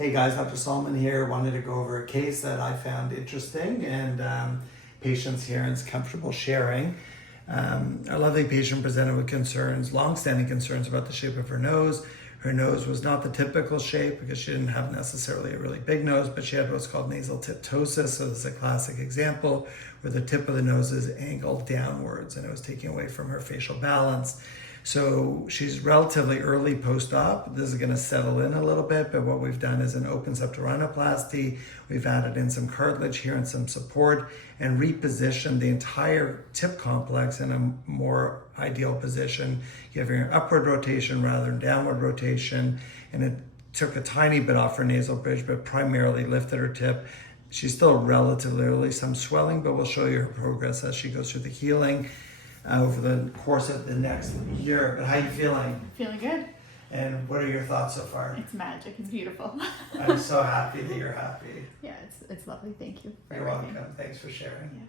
Hey guys, Dr. Solomon here. Wanted to go over a case that I found interesting and patients here is comfortable sharing. Our lovely patient presented with concerns, long-standing concerns about the shape of her nose. Her nose was not the typical shape because she didn't have necessarily a really big nose, but she had what's called nasal PTOSIS. So this is a classic example where the tip of the nose is angled downwards and it was taking away from her facial balance. So she's relatively early post-op. This is going to settle in a little bit, but what we've done is an open rhinoplasty. We've added in some cartilage here and some support and repositioned the entire tip complex in a more ideal position. You have your upward rotation rather than downward rotation, and it took a tiny bit off her nasal bridge, but primarily lifted her tip. She's still relatively early, some swelling, but we'll show you her progress as she goes through the healing over the course of the next year. But how are you feeling? Feeling good. And what are your thoughts so far? It's magic. It's beautiful. I'm so happy that you're happy. Yeah, it's lovely. Thank you. You're welcome. Thanks for sharing. Yeah.